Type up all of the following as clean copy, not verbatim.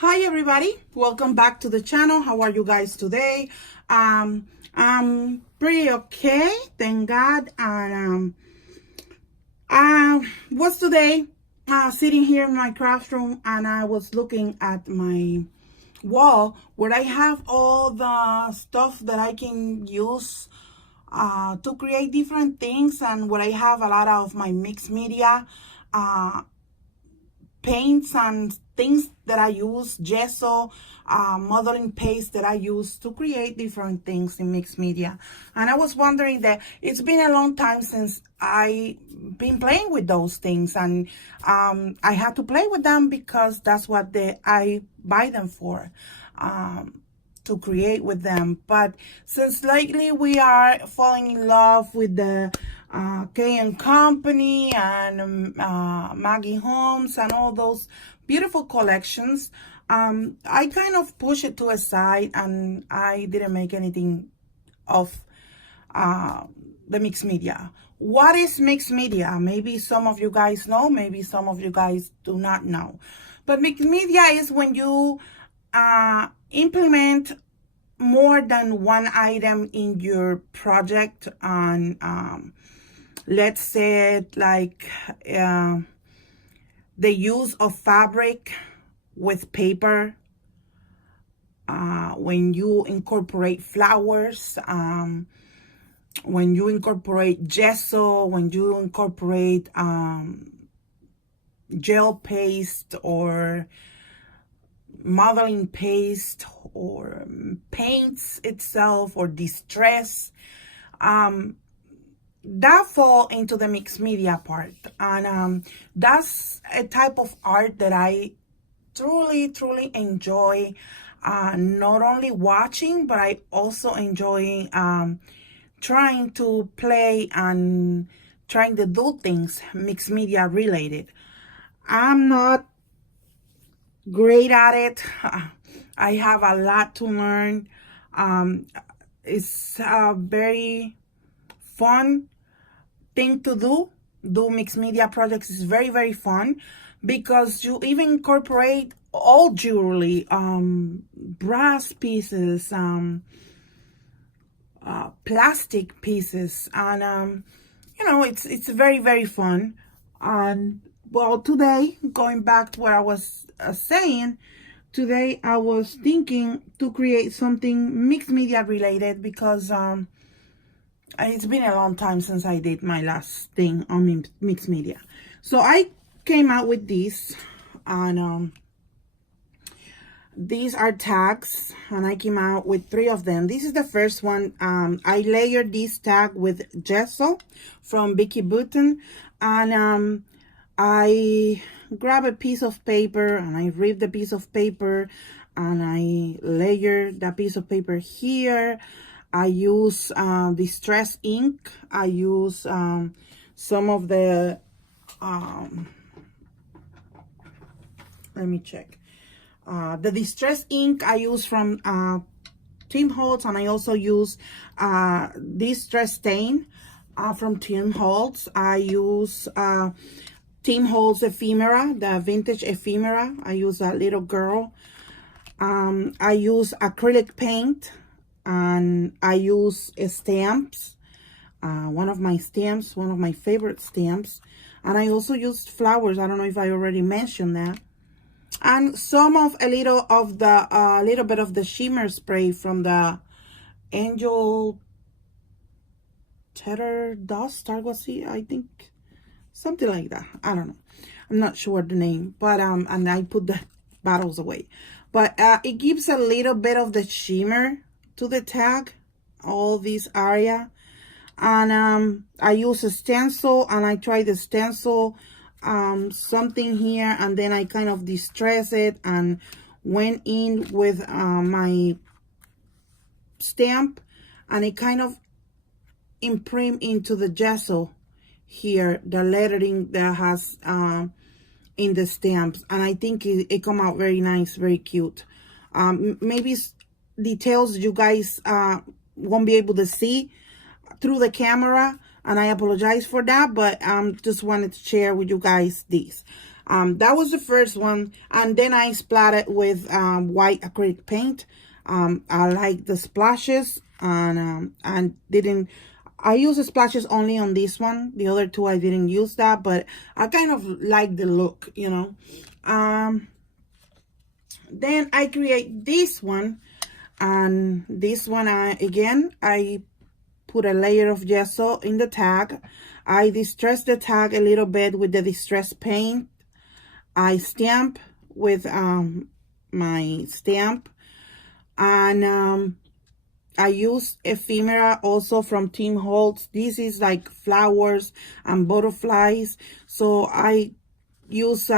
Hi everybody, welcome back to the channel. How are you guys today? I'm pretty okay, thank God. And was today sitting here in my craft room, and I was looking at my wall where I have all the stuff that I can use to create different things, and where I have a lot of my mixed media paints and things that I use, gesso, modeling paste that I use to create different things in mixed media. And I was wondering that it's been a long time since I been playing with those things, and I had to play with them because that's what I buy them for. To create with them. But since lately we are falling in love with the K and Company and Maggie Holmes and all those beautiful collections, I kind of push it to a side, and I didn't make anything of the mixed media. What is mixed media? Maybe some of you guys know, maybe some of you guys do not know. But mixed media is when you implement more than one item in your project on, let's say, like the use of fabric with paper, when you incorporate flowers, when you incorporate gesso, when you incorporate gel paste or modeling paste or paints itself or distress, that fall into the mixed media part. And that's a type of art that I truly enjoy, not only watching, but I also enjoy trying to play and trying to do things mixed media related. I'm not great at it. I have a lot to learn. It's a very fun thing to do. Do mixed media projects is very fun because you even incorporate all jewelry, brass pieces, plastic pieces, and it's very fun. And well, today, going back to what I was saying, today I was thinking to create something mixed media related because it's been a long time since I did my last thing on mixed media. So I came out with this, and these are tags, and I came out with 3 of them. This is the first one. I layered this tag with gesso from Vicki Boutin, and I grab a piece of paper and I rip the piece of paper and I layer that piece of paper here. I use distress ink. I use some of the, let me check. The distress ink I use from Tim Holtz, and I also use distress stain from Tim Holtz. I use Tim Holtz ephemera, the vintage ephemera. I use that little girl. I use acrylic paint, and I use stamps. One of my favorite stamps. And I also used flowers. I don't know if I already mentioned that. And a little bit of the shimmer spray from the Angel Cheddar Dust, I think. Something like that. I don't know. I'm not sure the name, but and I put the bottles away. But it gives a little bit of the shimmer to the tag, all this area. And I use a stencil, and I try the stencil something here, and then I kind of distress it and went in with my stamp, and it kind of imprint into the gesso here, the lettering that has in the stamps, and I think it come out very nice, very cute. Maybe details you guys won't be able to see through the camera, and I apologize for that, but just wanted to share with you guys this. That was the first one, and then I splattered with white acrylic paint. I like the splashes, and didn't. I use the splashes only on this one. The other two I didn't use that, but I kind of like the look, you know. Then I create this one, and this one I put a layer of gesso in the tag. I distress the tag a little bit with the distress paint. I stamp with my stamp, and I use ephemera also from Tim Holtz. This is like flowers and butterflies. So I use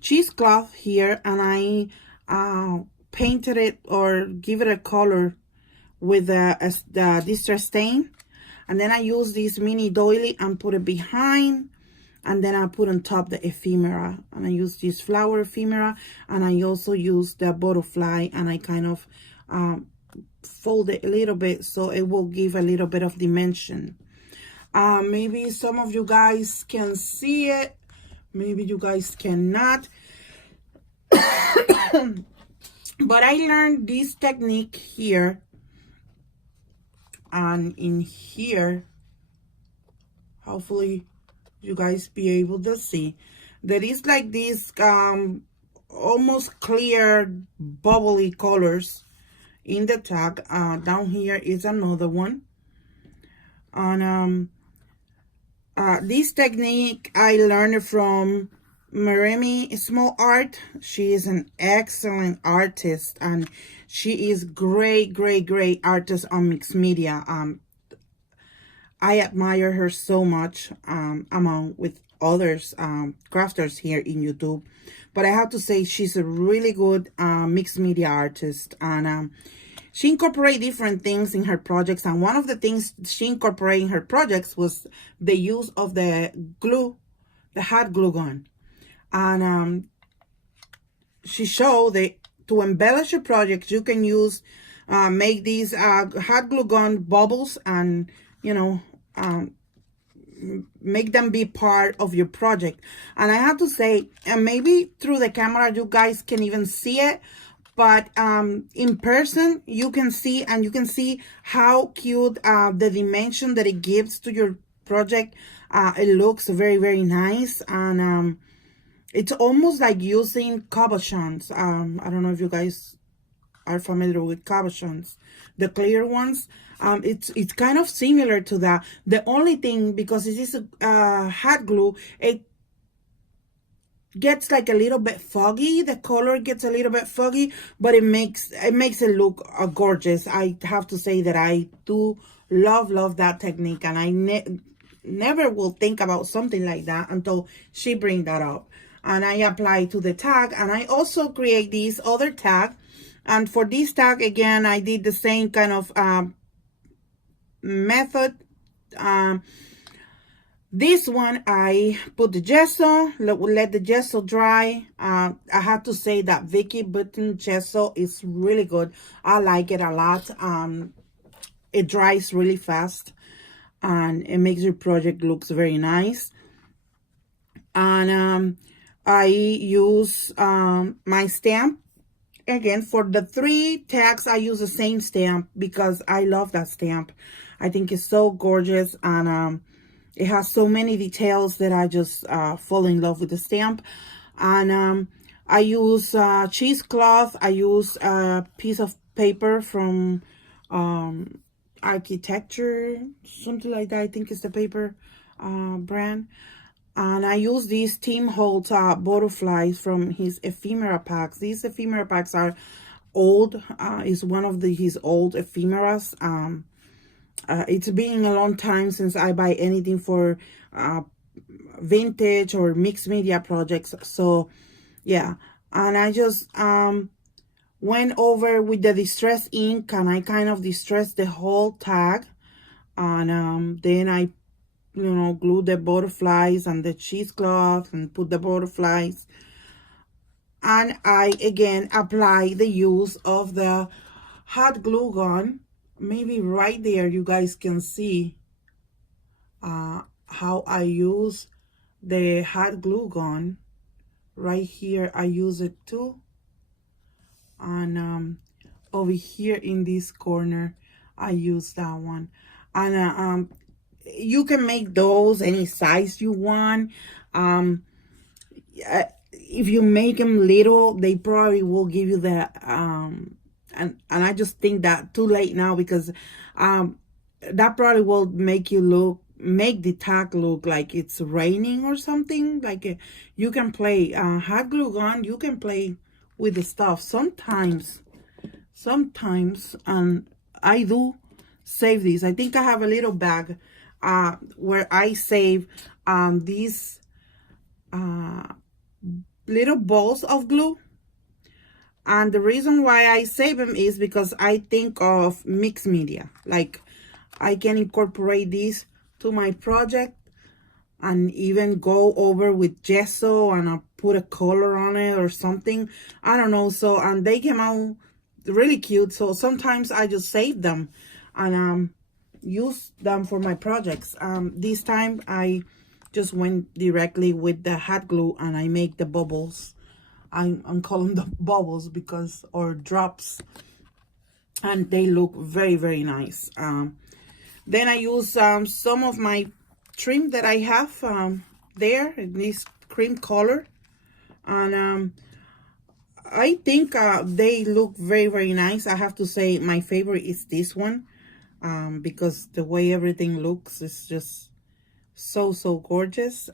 cheesecloth here, and I painted it or give it a color with the distress stain. And then I use this mini doily and put it behind. And then I put on top the ephemera. And I use this flower ephemera. And I also use the butterfly. And I kind of fold it a little bit so it will give a little bit of dimension. Maybe some of you guys can see it. Maybe you guys cannot. But I learned this technique here. And in here, hopefully you guys be able to see, there is like this almost clear bubbly colors in the tag. Down here is another one. And this technique I learned from Meremi Small Art. She is an excellent artist, and she is great artist on mixed media. I admire her so much, among with others crafters here in YouTube. But I have to say she's a really good mixed media artist, and she incorporated different things in her projects. And one of the things she incorporated in her projects was the use of the glue, the hot glue gun. And she showed that to embellish your project, you can use, make these hot glue gun bubbles, and, you know, make them be part of your project. And I have to say, and maybe through the camera you guys can even see it, but in person you can see, and you can see how cute the dimension that it gives to your project. It looks very nice, and it's almost like using cabochons. I don't know if you guys are familiar with cabochons, the clear ones. It's kind of similar to that. The only thing, because it is a hot glue, it gets like a little bit foggy. The color gets a little bit foggy, but it makes it look gorgeous. I have to say that I do love that technique, and I never will think about something like that until she bring that up. And I apply to the tag, and I also create this other tag. And for this tag, again, I did the same kind of method. This one, I put the gesso, let the gesso dry. I have to say that Vicki Button gesso is really good. I like it a lot. It dries really fast, and it makes your project looks very nice. And I use my stamp. Again, for the 3 tags, I use the same stamp because I love that stamp. I think it's so gorgeous, and it has so many details that I just fall in love with the stamp. And I use cheesecloth. I use a piece of paper from Architecture, something like that. I think it's the paper brand. And I use these Tim Holtz butterflies from his ephemera packs. These ephemera packs are old. It's one of his old ephemeras. It's been a long time since I buy anything for vintage or mixed media projects. So, yeah. And I just went over with the distress ink, and I kind of distressed the whole tag. And then I glue the butterflies and the cheesecloth and put the butterflies. And I, again, apply the use of the hot glue gun. Maybe right there you guys can see how I use the hot glue gun. right here I use it too, and over here in this corner I use that one. And you can make those any size you want. If you make them little, they probably will give you the and I just think that too late now, because that probably will make the tag look like it's raining or something. Like you can play hot glue gun, you can play with the stuff sometimes, and I do save these. I think I have a little bag where I save these little balls of glue. And the reason why I save them is because I think of mixed media. Like I can incorporate these to my project and even go over with gesso and I'll put a color on it or something. I don't know. So, and they came out really cute. So sometimes I just save them and use them for my projects. This time I just went directly with the hot glue and I make the bubbles. I'm calling them bubbles because, or drops, and they look very, very nice. Then I use some of my trim that I have there in this cream color, and I think they look very, very nice. I have to say my favorite is this one, because the way everything looks is just so gorgeous.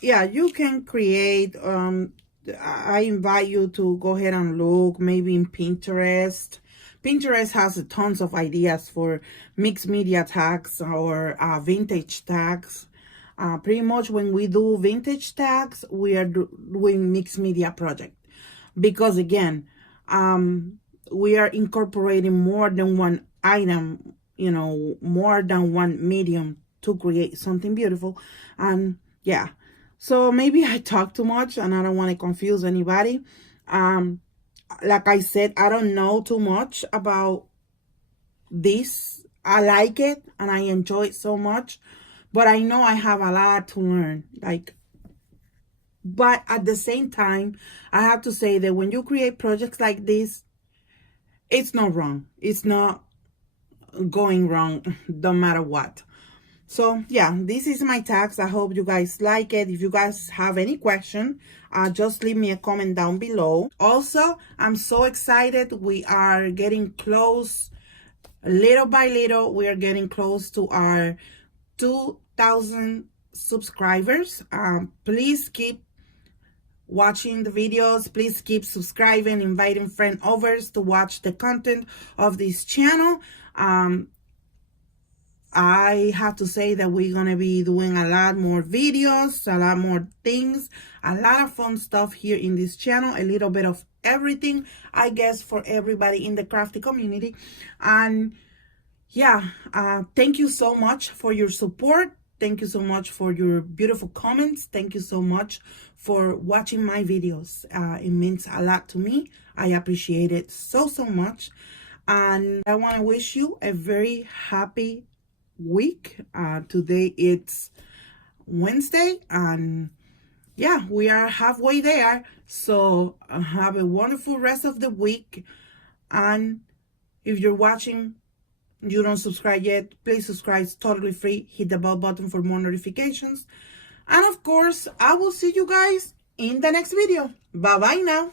Yeah, you can create. I invite you to go ahead and look maybe in Pinterest. Pinterest has tons of ideas for mixed media tags or vintage tags. Pretty much when we do vintage tags, we are doing mixed media project, because again, we are incorporating more than one item, more than one medium to create something beautiful. And yeah, so maybe I talk too much and I don't want to confuse anybody. Like I said, I don't know too much about this. I like it and I enjoy it so much, but I know I have a lot to learn. But at the same time, I have to say that when you create projects like this, it's not wrong. It's not going wrong, no matter what. So yeah, this is my tags. I hope you guys like it. If you guys have any question, just leave me a comment down below. Also, I'm so excited. We are getting close, little by little, we are getting close to our 2,000 subscribers. Please keep watching the videos. Please keep subscribing, inviting friends over to watch the content of this channel. I have to say that we're going to be doing a lot more videos, a lot more things, a lot of fun stuff here in this channel, a little bit of everything, I guess, for everybody in the crafty community. And yeah, thank you so much for your support. Thank you so much for your beautiful comments. Thank you so much for watching my videos. It means a lot to me. I appreciate it so much. And I want to wish you a very happy week. Today it's Wednesday, and yeah, we are halfway there. So have a wonderful rest of the week. And if you're watching, you don't subscribe yet, please subscribe. It's totally free. Hit the bell button for more notifications. And of course, I will see you guys in the next video. Bye bye now.